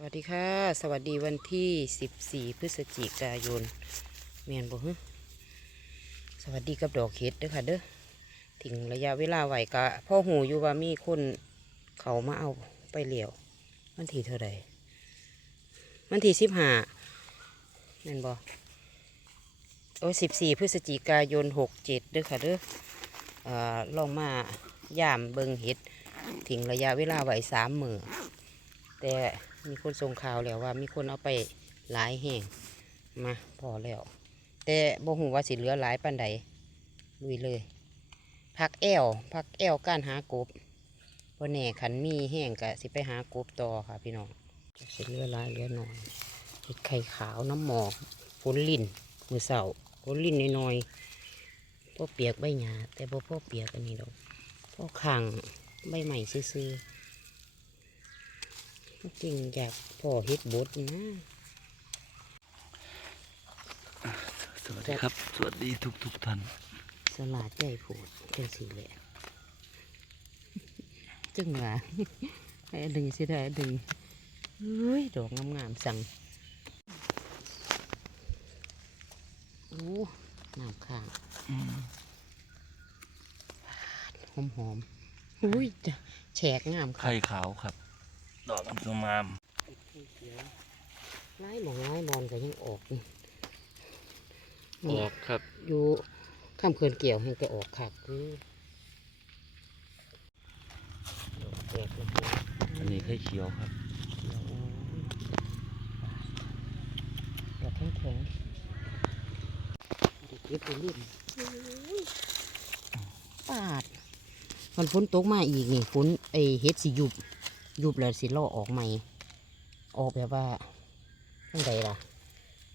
สวัสดีค่ะ สวัสดีวันที่ 14 พฤศจิกายนเมียนบ่ฮึสวัสดีกับดอกเห็ดด้อค่ะเด้อถึงระยะเวลาไหวกะพ่อหูอยู่ว่ามีคนเขามาเอาไปเหลียวมันทีเท่าใดมันทีสิบห้าแม่นบ่โอ้สิบสี่พฤศจิกายนหกเจ็ดด้อค่ะเด้ออ่าลองมาย่ามเบิงเห็ดถึงระยะเวลาไหวสามมือแต่ มีคนส่งข่าวแล้วว่า มีคนเอาไปหลายแห่งมาพอแล้ว แต่บ่หูว่าสิเหลือหลายปันใดลุยเลยพักแอวพักแอวการหากบบ่แน่ขันมีแห้งกะสิไปหากบต่อค่ะ พี่น้องสิเหลือหลายเหลือหน่อยเห็ดไข่ขาวน้ำหมอกฝนลิ่นมือเสาฝนลิ่นน้อยๆพ่อเปียกใบหญ้าแต่บ่พ่อเปียกอันนี้ดอกพ่อขังใบใหม่ซื่อๆ จริงอยากพ่อเฮ็ดบดนะ สวัสดีครับ สวัสดีทุกทุกๆท่าน สลัดใจโผดจังสิแหละจังหวะให้อันดึงสิได้อันดึงเฮ้ย ดอกงามๆสั่งโอ้น้ำข้างหอมหอมๆอุ้ยจะแฉกงามค่ะไข่ขาวครับ ดอกอัมสมามไล่หมองไล่บอลก็ยังออกนี่ออกครับ อยู่ข้ามเขื่อนเกี่ยวให้แต่ออกขักคือดอกแตกเลยอันนี้ไข่เขียวครับเขียวดอกแข็งแข็งๆเก็บไปรุ่นปาด มันฝนตกมาอีกนี่ฝนไอเฮ็ดสิยุบ ยุบแล้วสิล่อออกใหม่ ออกแบบว่าจังไดล่ะ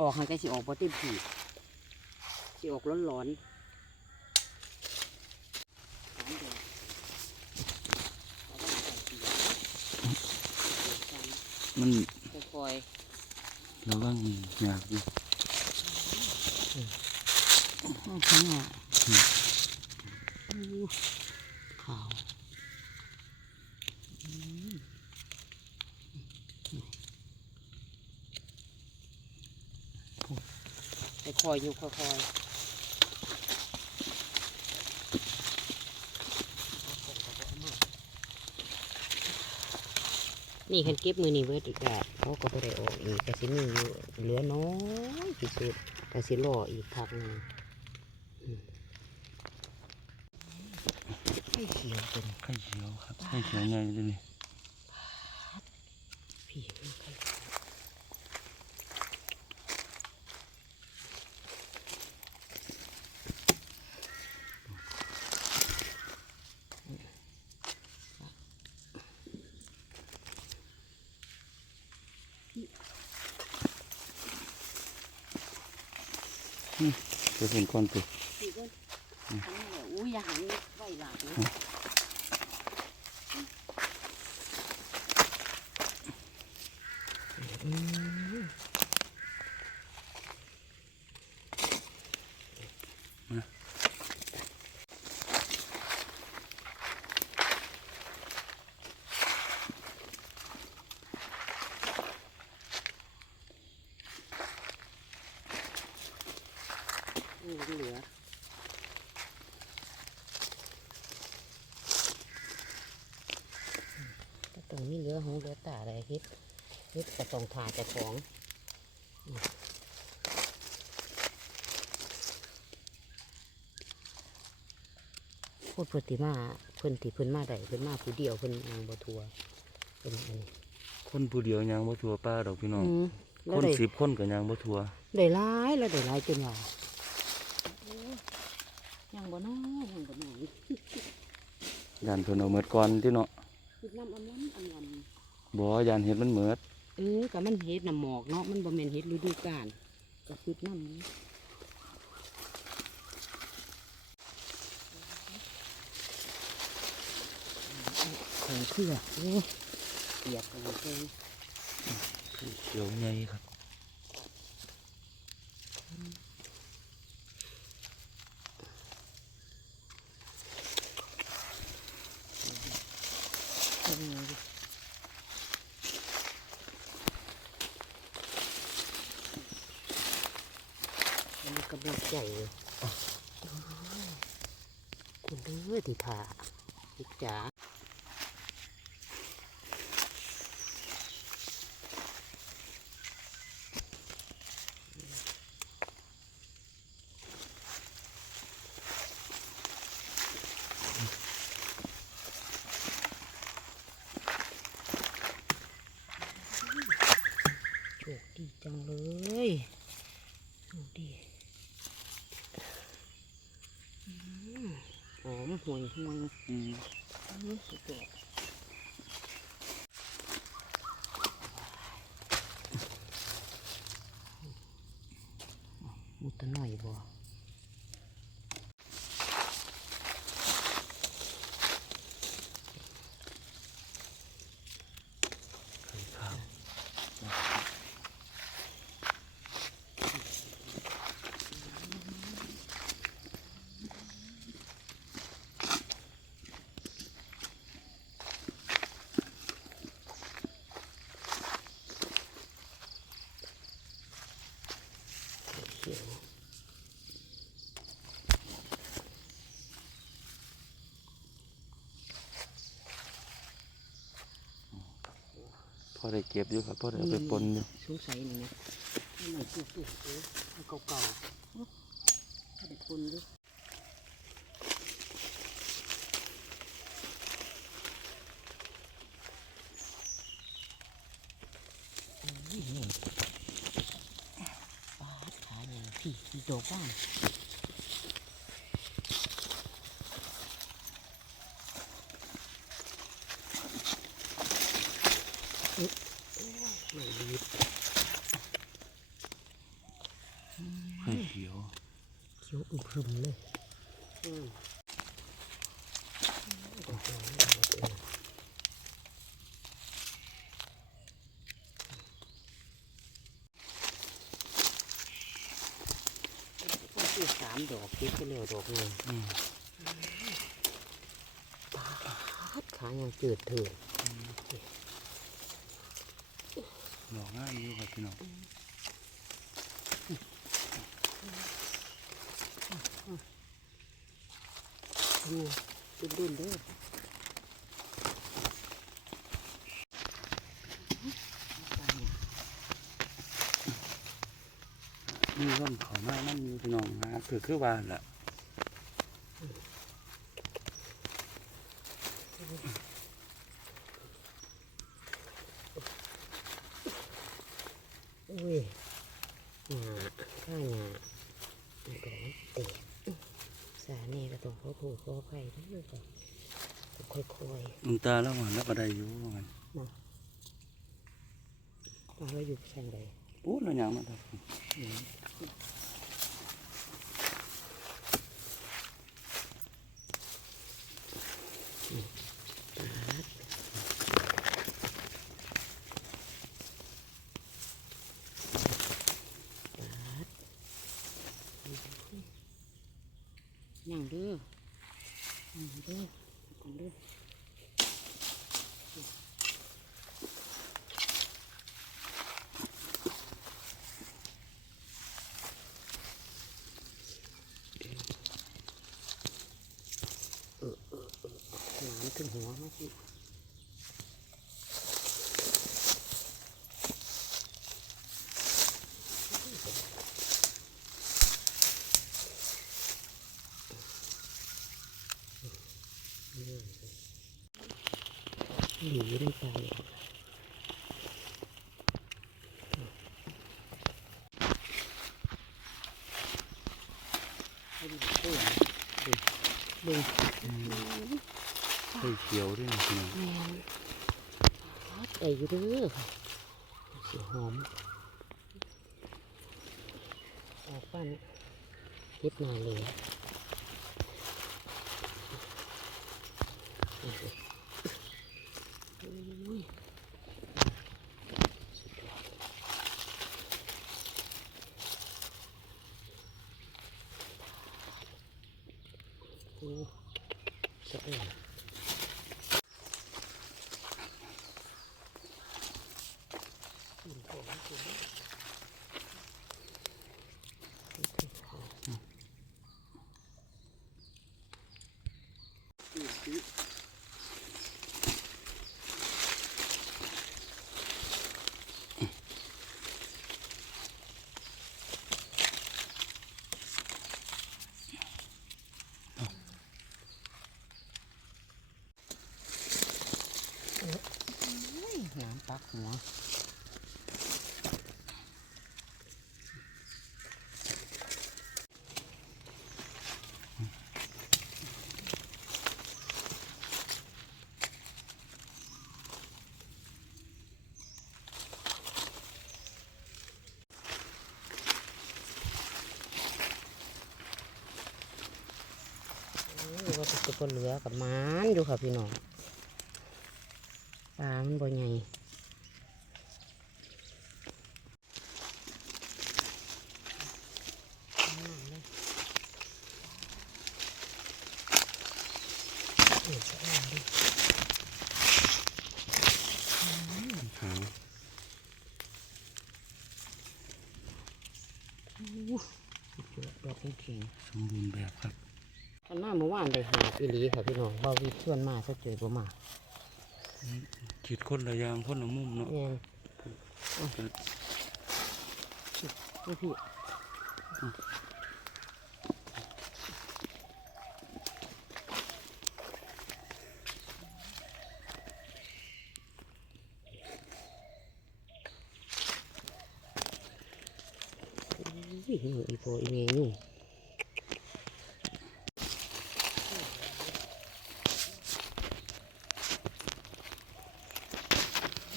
ออกให้ใกล้สิออกบ่เต็มที่สิออกร้อนๆมันคอยระวังยากอยู่ๆข้างหน้าขาว คอยอยู่คอยๆนี่คันเก็บมือนี่เบิดอีกแล้วเขาก็ไปได้ออกอีกกระสิมีอยู่เหลือน้อยที่สุดกระสิรออีกพักหนึงไม่เขียวจนไข่เขียวครับไข่เขียวใหญ่เลยนี่ เดี๋ยวเป็นก้อนตัวพี่เบิ้ลอันนี้แหละอุ้ยอย่าหันไว้หลังนะ อืม นี่เหลือก็ตรงนี้เหลือหูเหลือตาอะไรเฮ็ด เฮ็ดกระตองผ่าเจะของอืมพูดเพิ่นติมาเพิ่นที่เพิ่นมาได้เพิ่นมาผู้เดียวเพิ่นนางบ่ทัวเพิ่นอันนี้คนผู้เดียวยางบ่ทัวป้าดอกพี่น้อง อืมคแล้วนได้สิบคนกับยางบ่ทัวได้หลายแล้วได้หลายจนว่าโอ้ยยังบ่น้อยยังบ่น้อยยานเพิ่นเอาเมิดก่อนที่เนาะคิดน้ำอำล้ำอำลำบ่ยานเห็ดมันเมิดเออกับมันเฮ็ดน้ำหมอกเนาะมันบ่แม่นเฮ็ดฤดูกาลก็คิดน้ำนี้ของเครือโอ้เปียกกันเลยไข่เขียวใหญ่ครับ เป็นไงดิ กระบอก ใหญ่เลยคุณเด้อที่ขาพี่จ๋าโชคดีจังเลยโชคดีอืม หอมห่วยห่วยอืมอื้อสุดยอดมุดตะหน่อยบ่ ไข่ขาว เขียว พอได้เก็บอยู่ครับพอได้เอาไปปนอยู่สงสัยนี่นะนี่หน่อยตุ๊กตุ๊กเออเอาเก่าๆอุ๊ยเอาไปคนด้วยอุ้ยนี่ปาดขาเนี่ยพี่พี่ดอกบ้านไม่ดีด ไข่เขียว เขียวอึมครึมเลยอืมก็ คือสามดอกเก็บไปแล้วดอกหนึ่งอืมปาดขายังเกิดเถื่อนดอกง่ายอยู่ครับพี่น้องดูดุนดุนๆเด้อ นี่ร่มเขามานั่นอยู่ พี่น้องฮะคือคือว่าแหละอุ้ยหยาข้าหยามันก็มันเตะสานี่ก็ต้องขอโทษขออภัยด้วยก่อนค่อยๆหลวงตาแล้วมันแล้วก็ได้อยู่ว่ามันเอาเราอยู่แข่งใดปูเราอย่างมาครับ นั่งเด้อนั่งเด้อนั่งเด้อเออเออเออน้ำถึงหัวมาสิ หนีไม่ไปเบิ่งไข่เขียวด้วยนะพี่น้องไอ้ยูเด้อค่ะสีหอม ออกปั้นเฮ็ดนาเลยอุ้ยสุดยอดโอ้ สะ หัวก็ตะกนเหลือกับมันอยู่ค่ะพี่น้อง อีหลีค่ะพี่น้องเบาวิดชวนมาซะเจอบ่มาขีดคนละอยางคนละมุมเนาะแม่นนี่พี่อุ้ยหนูอีโปอีเมย์ยุ่งเรื่องนี้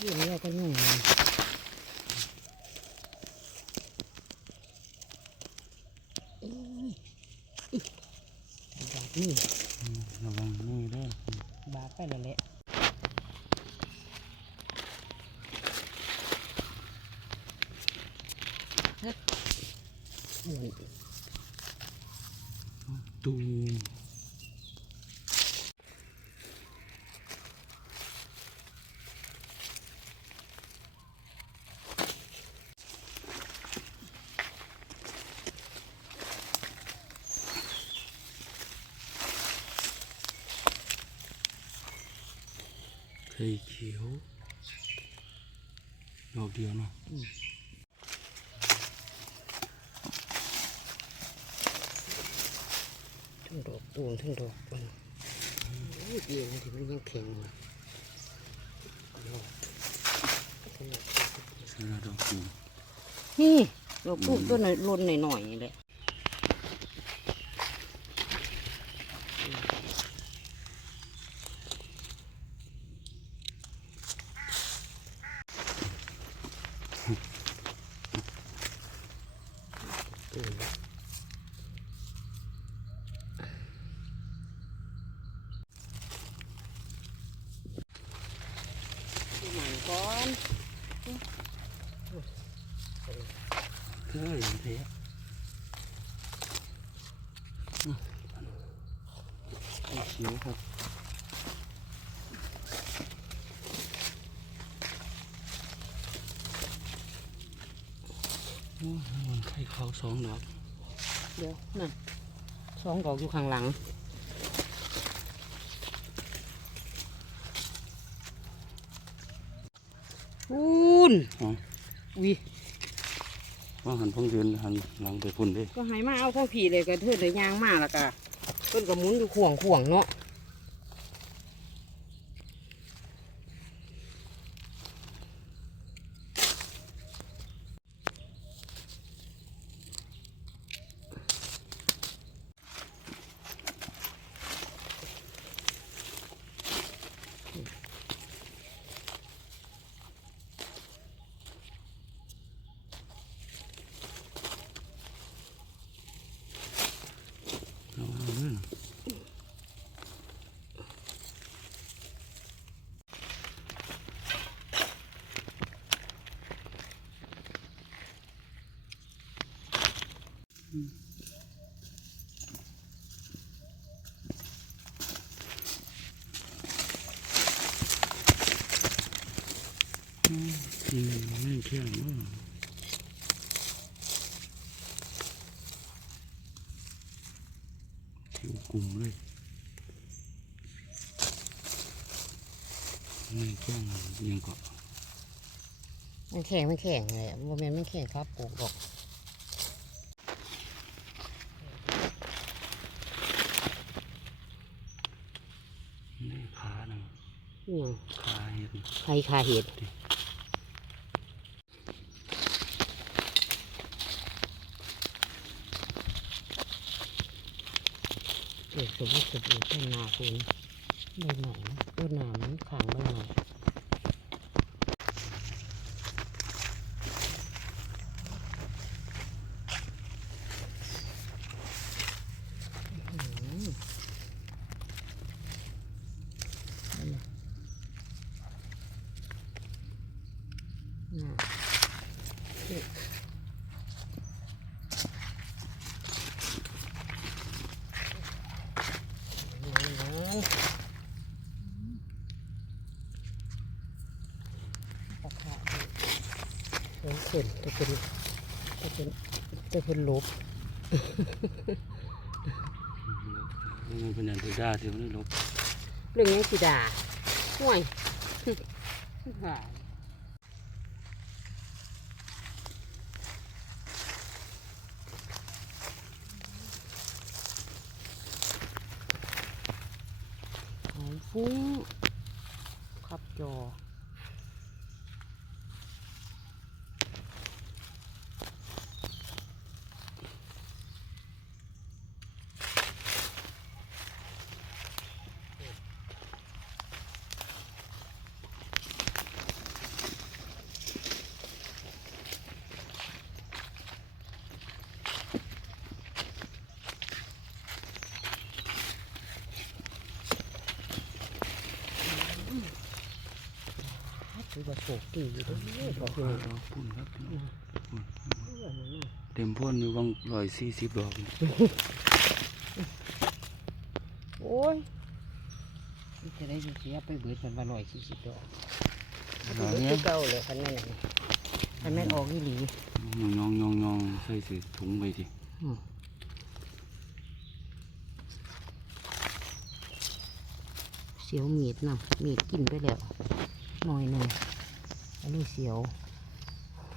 ก็ยุ่งนะเอ้ยอิ๊ะบาดนี่ อืมระวังนี่เด้อบาดไปแล้วแหละเฮ้ยอ้วน ตู เค ยเขียว ดอกเดียวเนาะทั้งดอกตูนทั้งดอกมันโอ้ยเดียวนะที่มันยังแข็งอยู่เอาลงทั้งดอกเสือดอกตูมนี่ดอกตูนต้นหน่อยล้นหน่อยๆนี่แหละ ก่อนเฮ้ยเทียเขียวครับโอ้ยมันไข่เขาสองดอก เดี๋ยวนั่นสองดอกอยู่ข้างหลังอู นอ๋อวิว่าหันเพิ่งเดินหันหลังไปพุ่นเด้ก็ใหายมาเอาข้องผีเลยก็เทิดเลยยางมาแล้วก็เพิ่นก็หมุนอยู่ข่วงข่วงๆเนาะระวังเด้อ อืมอืมไม่แข็งเนอะผิวกลุ่มเลยไม่แข็ง ยังก็มันแข็งมันแข็งเลยโมเมนต์มันแข็งครับปลูกดอกนี่ขาหนึ่งนี่ยังขาเห็ดใครคาเห็ดเด็กสมมติสมมติต้นนาคุณใบหน่อยต้นนามันขางใบหน่อย เพิ่นขึ้นจะเป็นจะเป็นจะเป็นลบมันเป็นอย่างที่ด้าที่มันได้ลบเรื่องนี้สิดาห่วยว่าหอมฟุ้งขับจอ ถือว่าโชคดีอยู่เด้วยบอกเลยดอกปุ่นครับปุ่นเต็มพ่นอยู่บางร้อยสี่สิบดอกโอ้ยจะได้เสียไปเบิดมันมาหน่อยสี่สิบดอกดอกเนี้ยเก่าเลยคันแม่นคันแม่นออกอีหลียองยองยองใส่ส่ถุงไปดิเสียวมีดนะมีดกินไปแล้วหน่อยหนึ่ง อันนี้เสียว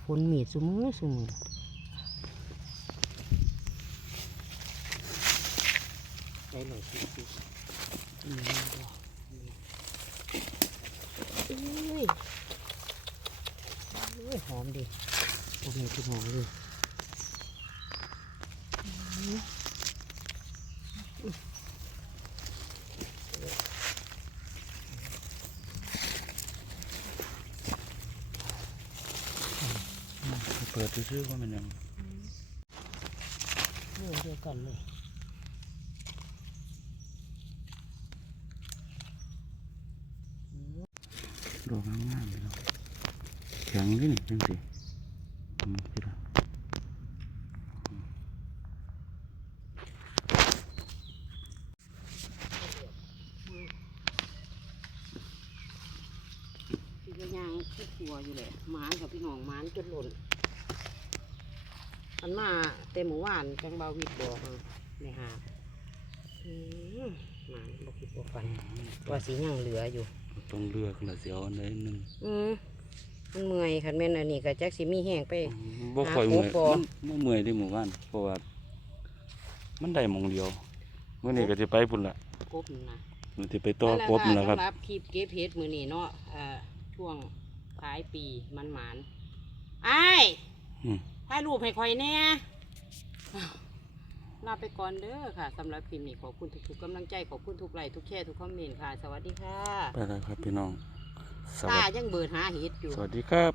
ฝนมีดสุมือสุมือใส่หน่อยสิสิอืมดอกเอ้ยเอ้ยหอมดิโอ้โหที่หอมดิ ซื้อๆว่ามันยังเรื่องเดียวกันเลยดอกงามๆพี่น้องแข็งที่นี่จังสิอืมพี่ละพี่ก็ย่างที่ครัวอยู่แหละหมานกับพี่น้องหมานจนหล่น อันมาเต็มหมู่บ้านจังบาวิดบอกอะในหาบอืมหมานบอกคิดบอกฟันว่าสียังเหลืออยู่ ต้องเลือกละเสียวอันใดหนึ่งอืมมันเมื่อยคันแม่นอันนี้ก็จักสิมีแห้งไป บ่ค่อยเมื่อยหาปุ๊บบ่ มันบ่เมื่อยได้หมู่บ้านเพราะว่ามันได้หมองเดียวมื้อนี้ก็สิไปพุ่นละกบนั่นนะมันสิไปต่อกบนั่นล่ะครับ สำหรับคลิปเก็บเห็ดมือนี้เนาะเอ่อช่วงท้ายปีมันหมานไอ้ายอืม ถ่ายรูปให้คอยแน่อ้าวลาไปก่อนเด้อค่ะสำหรับคลิปนี้ขอบคุณทุกๆกำลังใจขอบคุณทุกไลค์ทุกแชร์ทุกคอมเมนต์ค่ะ สวัสดีค่ะไปแล้วครับพี่น้องสตาวัสดียังเบิดหาเห็ดอยู่ สวัสดีครับ